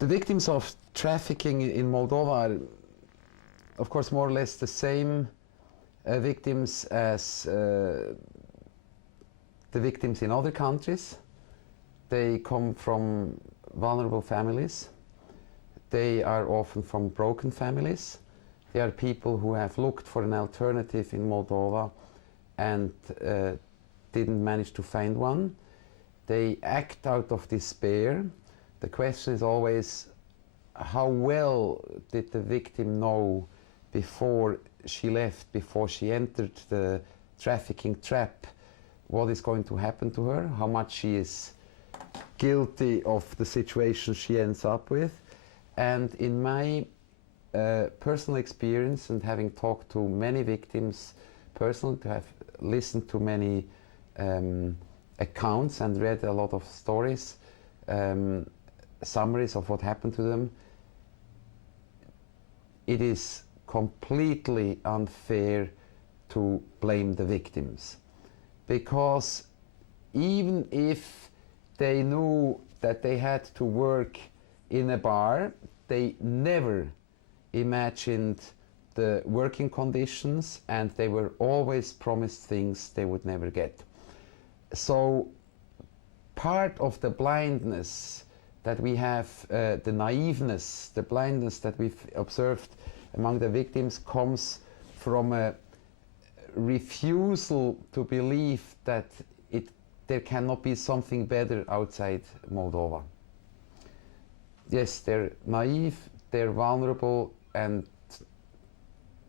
The victims of trafficking in Moldova are, of course, more or less the same victims as the victims in other countries. They come from vulnerable families. They are often from broken families. They are people who have looked for an alternative in Moldova and didn't manage to find one. They act out of despair. The question is always, how well did the victim know before she left, before she entered the trafficking trap, what is going to happen to her, how much she is guilty of the situation she ends up with. And in my personal experience, and having talked to many victims personally, to have listened to many accounts and read a lot of stories, summaries of what happened to them, it is completely unfair to blame the victims. Because even if they knew that they had to work in a bar, they never imagined the working conditions, and they were always promised things they would never get. So part of the blindness that we have, the naiveness, the blindness that we've observed among the victims, comes from a refusal to believe that there cannot be something better outside Moldova. Yes, they're naive, they're vulnerable, and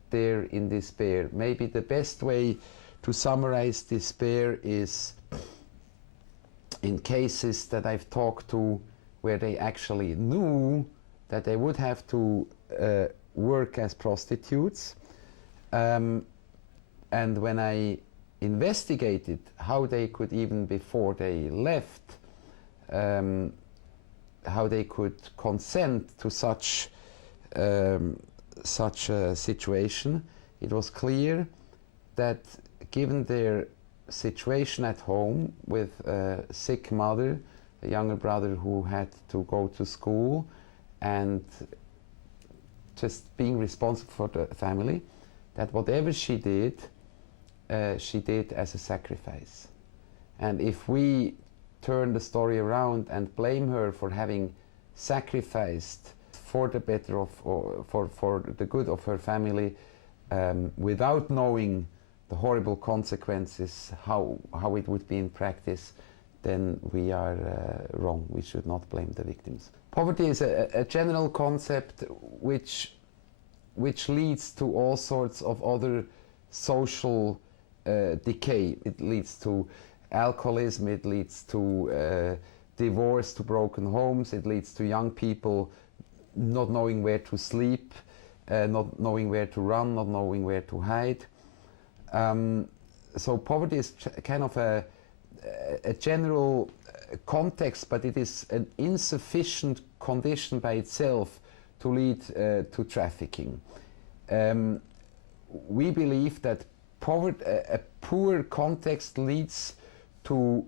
they're in despair. Maybe the best way to summarize despair is in cases that I've talked to where they actually knew that they would have to work as prostitutes. And when I investigated how they could, even before they left, how they could consent to such a situation, it was clear that given their situation at home with a sick mother, a younger brother who had to go to school, and just being responsible for the family, that whatever she did as a sacrifice. And if we turn the story around and blame her for having sacrificed for the better of, or for the good of her family, without knowing the horrible consequences, how it would be in practice, then we are wrong. We should not blame the victims. Poverty is a general concept which leads to all sorts of other social decay. It leads to alcoholism, it leads to divorce, to broken homes, it leads to young people not knowing where to sleep, not knowing where to run, not knowing where to hide. So poverty is kind of a general context, but it is an insufficient condition by itself to lead to trafficking. We believe that a poor context leads to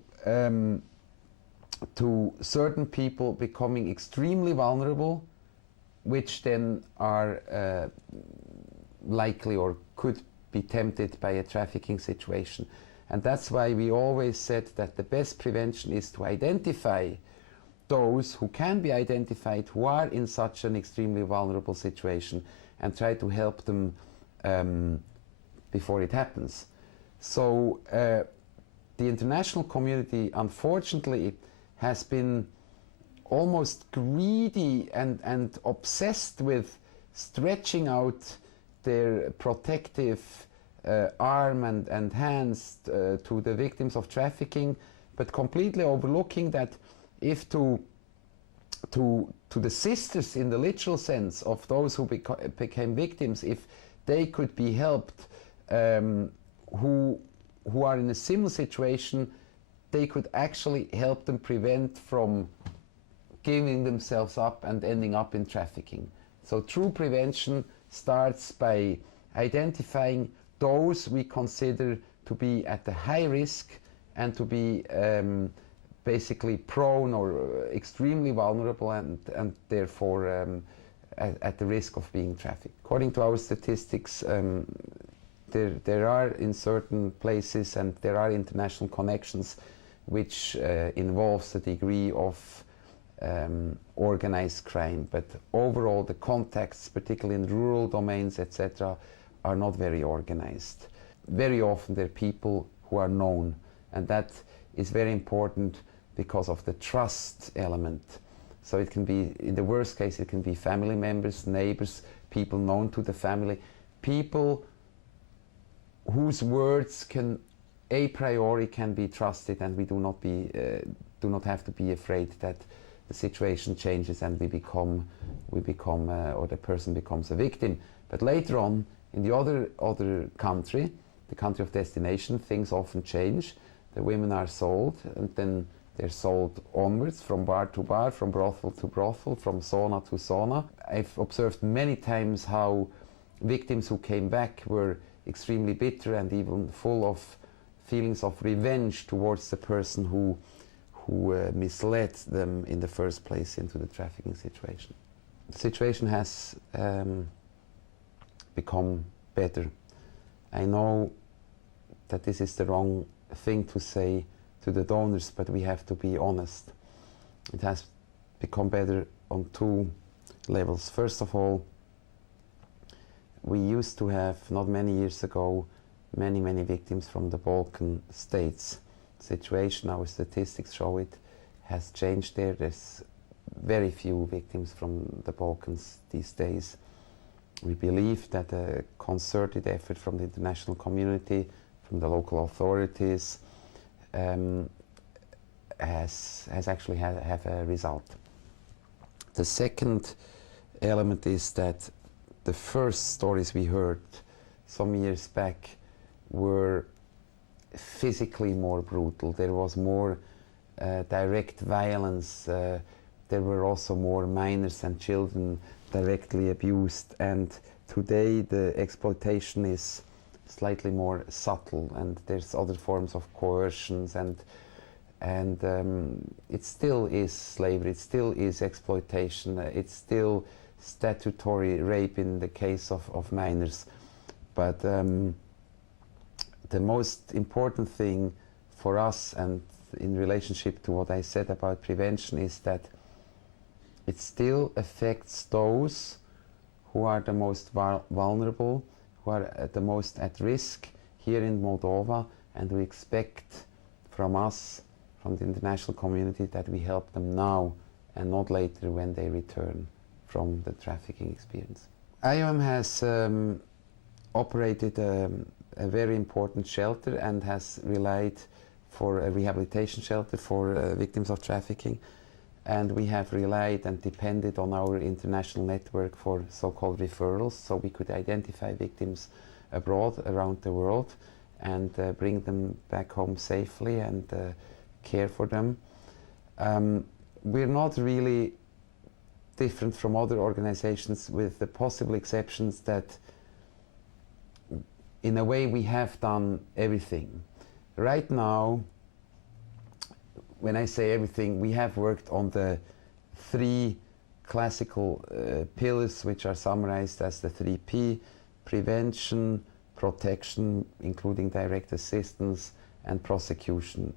certain people becoming extremely vulnerable, which then are likely or could be tempted by a trafficking situation. And that's why we always said that the best prevention is to identify those who can be identified who are in such an extremely vulnerable situation, and try to help them before it happens. So the international community, unfortunately, has been almost greedy and obsessed with stretching out their protective arm and hands to the victims of trafficking, but completely overlooking that if to the sisters, in the literal sense, of those who became victims, if they could be helped, who are in a similar situation, they could actually help them prevent from giving themselves up and ending up in trafficking. So true prevention starts by identifying those we consider to be at the high risk and to be basically prone or extremely vulnerable and therefore at the risk of being trafficked. According to our statistics, there are in certain places, and there are international connections which involves a degree of organized crime, but overall the contacts, particularly in rural domains, etc., are not very organized. Very often they're people who are known, and that is very important because of the trust element. So it can be, in the worst case, it can be family members, neighbors, people known to the family, people whose words can a priori can be trusted, and we do not have to be afraid that the situation changes and we become or the person becomes a victim. But later on, in the other country, the country of destination, things often change. The women are sold, and then they're sold onwards from bar to bar, from brothel to brothel, from sauna to sauna. I've observed many times how victims who came back were extremely bitter and even full of feelings of revenge towards the person who misled them in the first place into the trafficking situation. The situation has become better. I know that this is the wrong thing to say to the donors, but we have to be honest. It has become better on two levels. First of all, we used to have, not many years ago, many victims from the Balkan states. Situation, our statistics show it, has changed there. There's very few victims from the Balkans these days. We believe that a concerted effort from the international community, from the local authorities, has actually have a result. The second element is that the first stories we heard some years back were physically more brutal. There was more direct violence. There were also more minors and children directly abused. And today the exploitation is slightly more subtle, and there's other forms of coercions, and it still is slavery, it still is exploitation, it's still statutory rape in the case of minors. But the most important thing for us, and in relationship to what I said about prevention, is that it still affects those who are the most vulnerable, who are the most at risk here in Moldova, and we expect from us, from the international community, that we help them now and not later when they return from the trafficking experience. IOM has operated a very important shelter and has relied for a rehabilitation shelter for victims of trafficking, and we have relied and depended on our international network for so-called referrals, so we could identify victims abroad, around the world, and bring them back home safely and care for them. We're not really different from other organizations, with the possible exceptions that in a way we have done everything. Right now, when I say everything, we have worked on the three classical pillars, which are summarized as the 3P: prevention, protection, including direct assistance, and prosecution,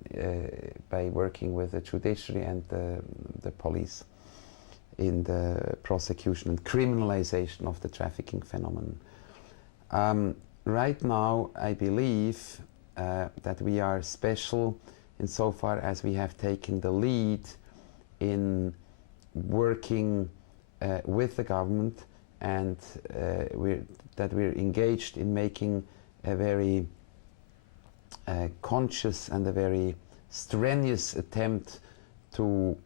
by working with the judiciary and the police in the prosecution and criminalization of the trafficking phenomenon. Right now, I believe that we are special insofar as we have taken the lead in working with the government, and that we're engaged in making a very conscious and a very strenuous attempt to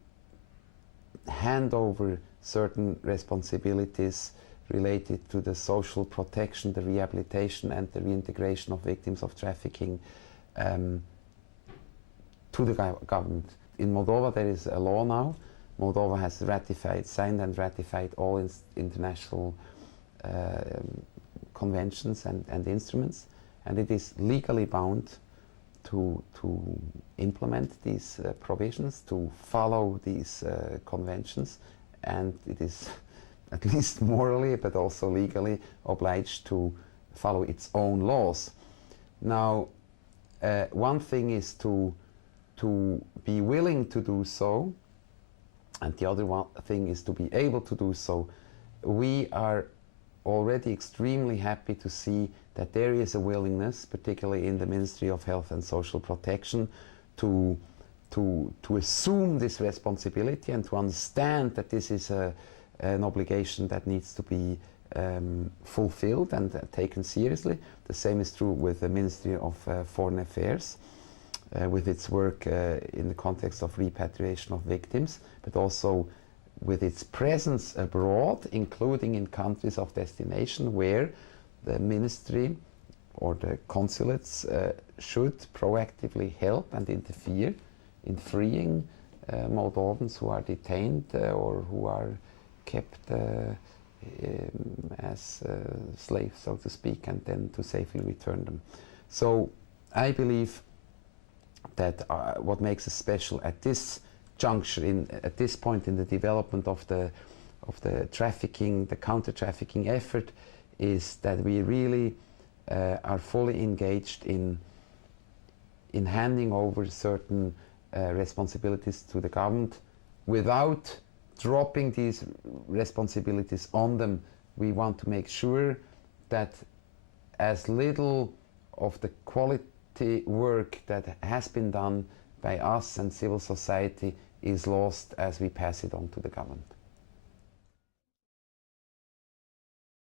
hand over certain responsibilities related to the social protection, the rehabilitation, and the reintegration of victims of trafficking to the government. In Moldova there is a law now. Moldova has signed and ratified all international conventions and instruments, and it is legally bound to implement these provisions, to follow these conventions, and it is at least morally but also legally obliged to follow its own laws. Now, one thing is to be willing to do so, and the other thing is to be able to do so. We are already extremely happy to see that there is a willingness, particularly in the Ministry of Health and Social Protection, to assume this responsibility and to understand that this is an obligation that needs to be fulfilled and taken seriously. The same is true with the Ministry of Foreign Affairs, with its work in the context of repatriation of victims, but also with its presence abroad, including in countries of destination where the ministry or the consulates should proactively help and interfere in freeing Moldovans who are detained or who are kept as slaves, so to speak, and then to safely return them. So I believe that what makes us special at this juncture, at this point in the development of the trafficking, the counter-trafficking effort, is that we really are fully engaged in handing over certain responsibilities to the government without dropping these responsibilities on them. We want to make sure that as little of the quality work that has been done by us and civil society is lost as we pass it on to the government.